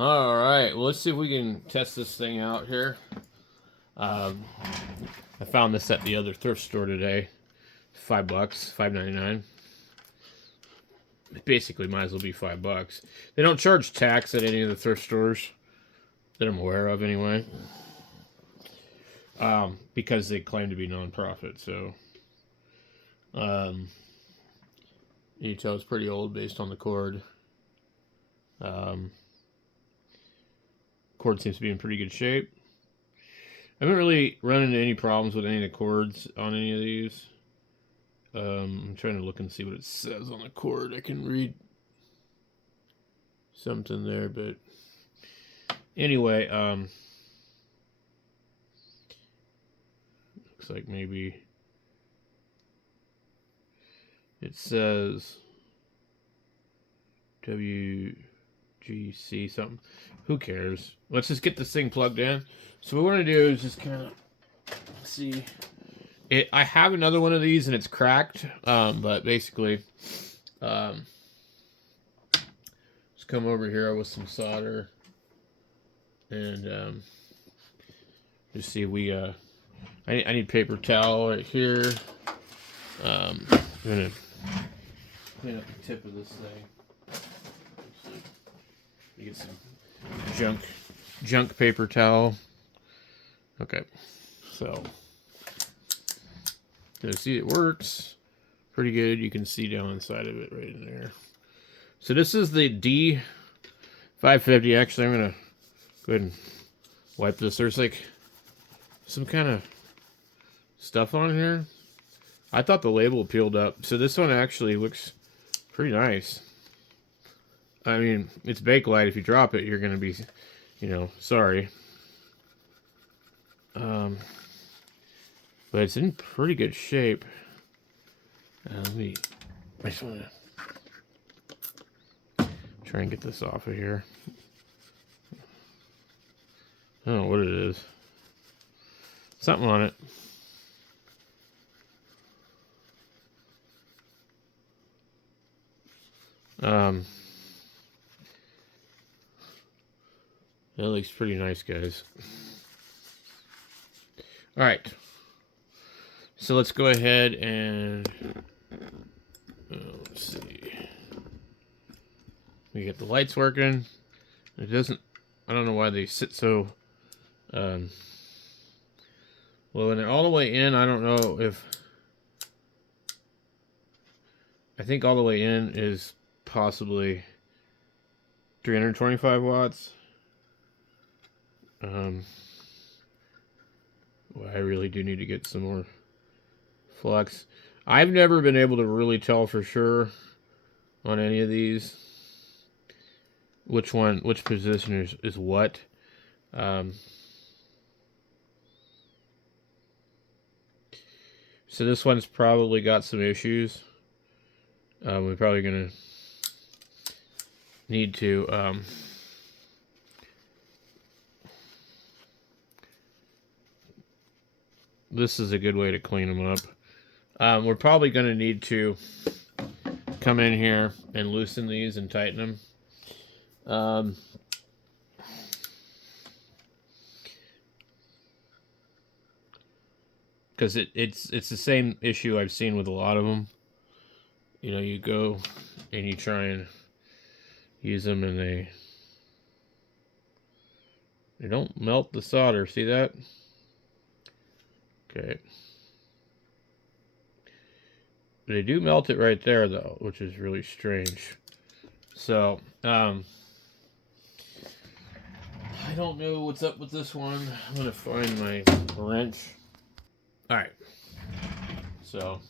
All right, well, let's see if we can test this thing out here. I found this at the other thrift store today. $5, $5.99. It basically might as well be $5. They don't charge tax at any of the thrift stores that I'm aware of, anyway. Because they claim to be nonprofit. So, you tell it's pretty old based on the cord. Cord seems to be in pretty good shape. I haven't really run into any problems with any of the cords on any of these. I'm trying to look and see what it says on the cord. I can read something there, but anyway, looks like maybe it says WGC something. Who cares? Let's just get this thing plugged in. So what we're gonna do is just kind of see it. I have another one of these and it's cracked, but basically, just come over here with some solder and just see if we. I need paper towel right here. I'm gonna clean up the tip of this thing. You get some junk paper towel. Okay, so see it works pretty good. You can see down inside of it right in there. So this is the d-550. Actually, I'm gonna go ahead and wipe this. There's like some kind of stuff on here. I thought the label peeled up. So this one actually looks pretty nice. I mean, it's bakelite. If you drop it, you're gonna be, sorry. But it's in pretty good shape. I just want to try and get this off of here. I don't know what it is. Something on it. That looks pretty nice, guys. All right. So let's go ahead and let's see. We get the lights working. It doesn't. I don't know why they sit so. Well, when they're all the way in, I don't know if. I think all the way in is possibly 325 watts. Well, I really do need to get some more flux. I've never been able to really tell for sure on any of these which position is what. So this one's probably got some issues. We're probably gonna need to this is a good way to clean them up. We're probably going to need to come in here and loosen these and tighten them. Because it's the same issue I've seen with a lot of them. You go and you try and use them and they don't melt the solder. See that? Okay. They do melt it right there, though, which is really strange. So, I don't know what's up with this one. I'm going to find my wrench. All right. So,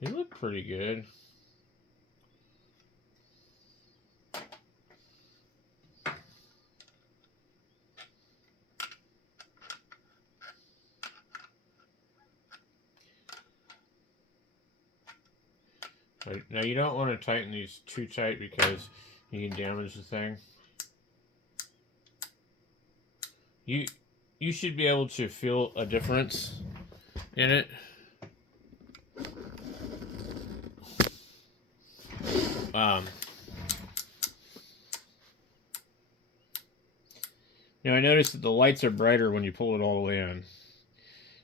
they look pretty good. Now you don't want to tighten these too tight because you can damage the thing. you you should be able to feel a difference in it. You know, I noticed that the lights are brighter when you pull it all the way in.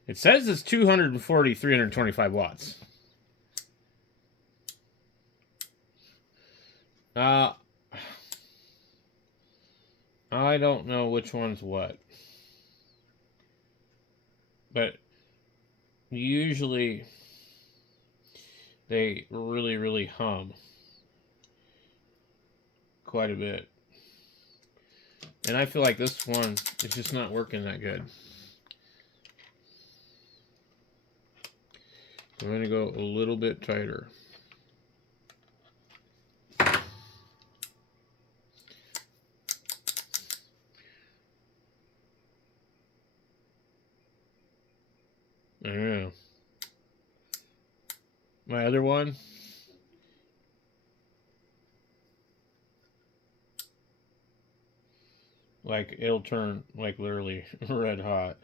It says it's 240, 325 watts. I don't know which one's what. But usually they really, really hum quite a bit. And I feel like this one is just not working that good. I'm going to go a little bit tighter. I don't know. My other one, like, it'll turn, like, literally red hot.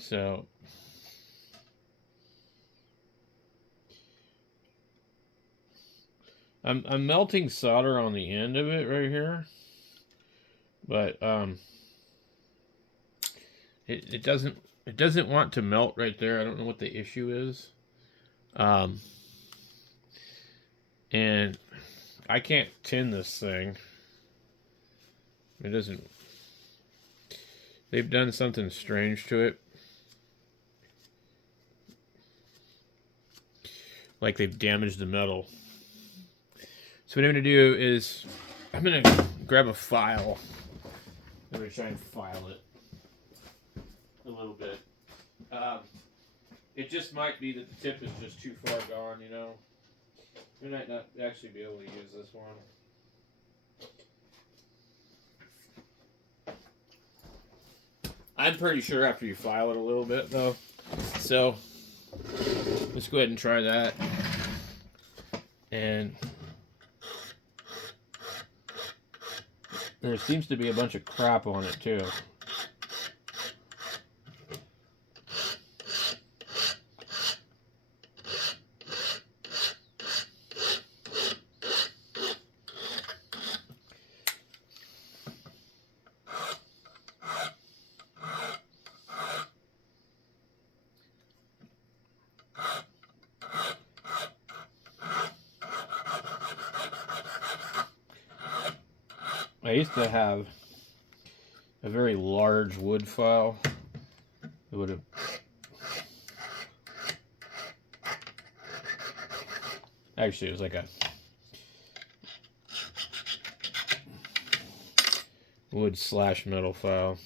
So, I'm melting solder on the end of it right here. But, it doesn't want to melt right there. I don't know what the issue is. And I can't tin this thing. It doesn't. They've done something strange to it. Like they've damaged the metal. So what I'm going to do is I'm going to grab a file. I'm going to try and file it a little bit. It just might be that the tip is just too far gone, you know. We might not actually be able to use this one. I'm pretty sure after you file it a little bit, though. So, let's go ahead and try that. And there seems to be a bunch of crap on it, too. I used to have a very large wood file. It would have actually, it was like a wood/metal file.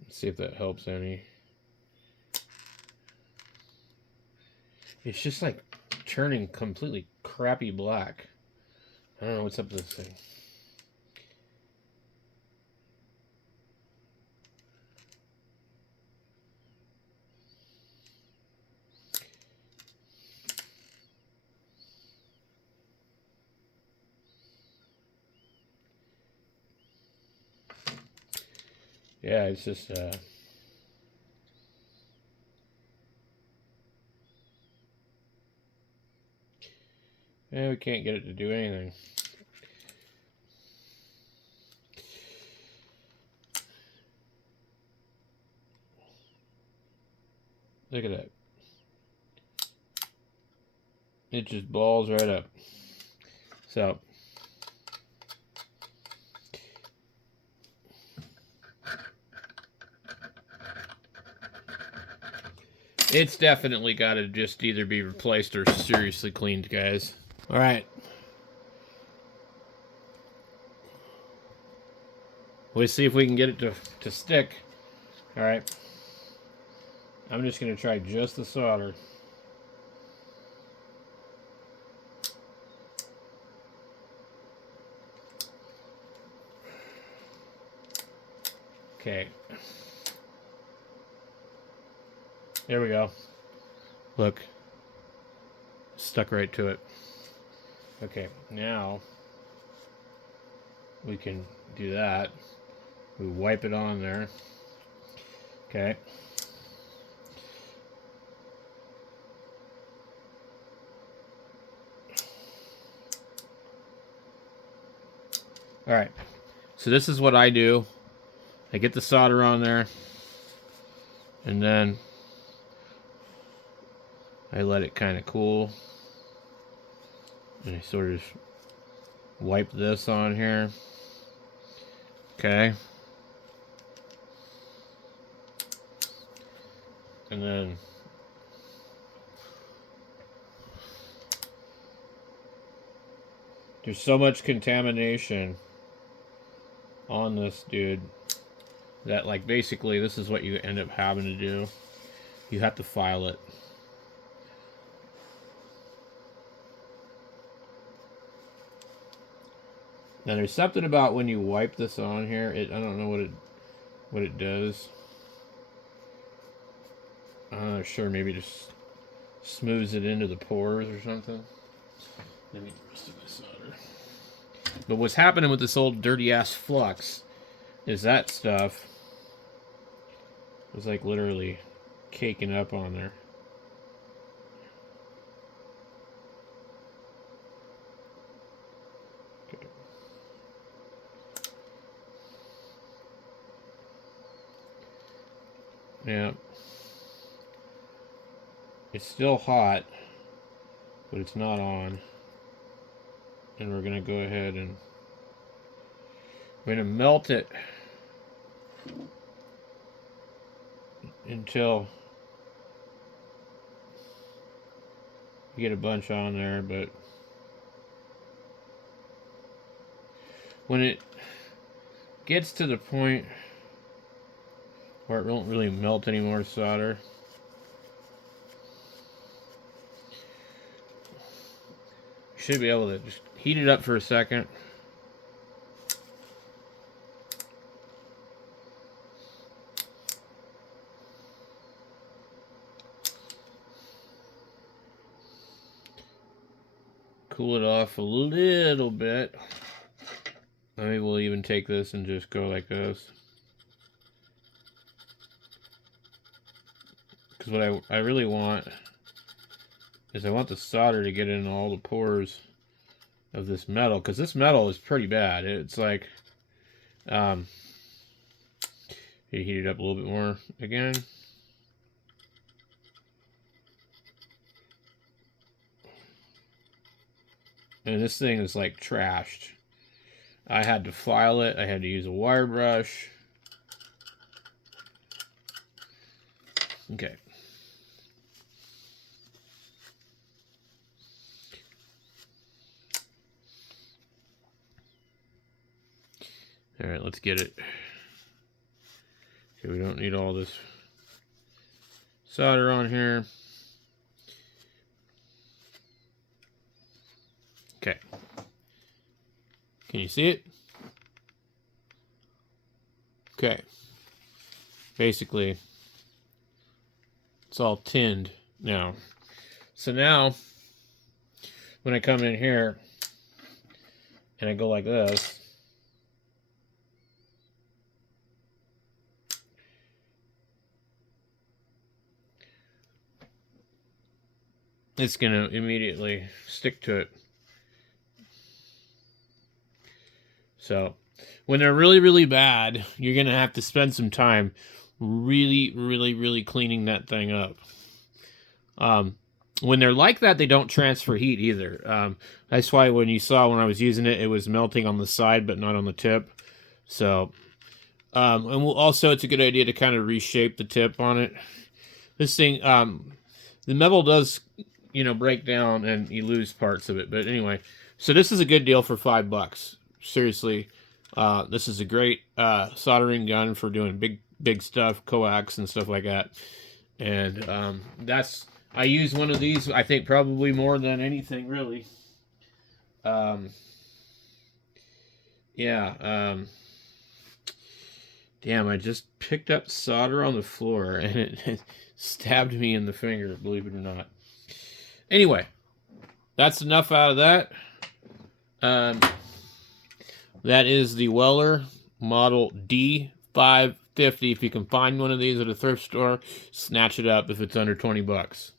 Let's see if that helps any. It's just like turning completely crappy black. I don't know what's up with this thing. Yeah, it's just yeah, we can't get it to do anything. Look at that. It just balls right up. So it's definitely got to just either be replaced or seriously cleaned, guys. All right. Let's see if we can get it to stick. All right. I'm just going to try just the solder. Okay. There we go. Look. Stuck right to it. Okay, now we can do that. We wipe it on there. Okay. All right. So this is what I do. I get the solder on there, and then I let it kind of cool. And I sort of wipe this on here. Okay. And then there's so much contamination on this, dude, that like basically this is what you end up having to do. You have to file it. Now there's something about when you wipe this on here, I don't know what it does. I'm not sure, maybe just smooths it into the pores or something. Let me get the rest of this solder. But what's happening with this old dirty ass flux is that stuff was like literally caking up on there. Okay. Yeah. It's still hot, but it's not on. And we're going to go ahead and we're going to melt it until you get a bunch on there, but when it gets to the point where it won't really melt anymore, solder, you should be able to just heat it up for a second. Cool it off a little bit. Maybe we'll even take this and just go like this. Because what I really want is I want the solder to get in all the pores of this metal. Because this metal is pretty bad. It's like, you heat it up a little bit more again. And this thing is like trashed. I had to file it. I had to use a wire brush. Okay. All right, let's get it. Okay, we don't need all this solder on here. Okay. Can you see it? Okay. Basically, it's all tinned now. So now, when I come in here and I go like this, it's going to immediately stick to it. So when they're really, really bad, you're going to have to spend some time really, really, really cleaning that thing up. When they're like that, they don't transfer heat either. That's why when you saw when I was using it, it was melting on the side but not on the tip. So, and also it's a good idea to kind of reshape the tip on it. This thing, the metal does, break down and you lose parts of it. But anyway, so this is a good deal for $5. Seriously, this is a great soldering gun for doing big stuff, coax and stuff like that. And I use one of these, I think, probably more than anything, really. Yeah. Damn, I just picked up solder on the floor and it stabbed me in the finger, believe it or not. Anyway, that's enough out of that. That is the Weller model D-550. If you can find one of these at a thrift store, snatch it up if it's under 20 bucks.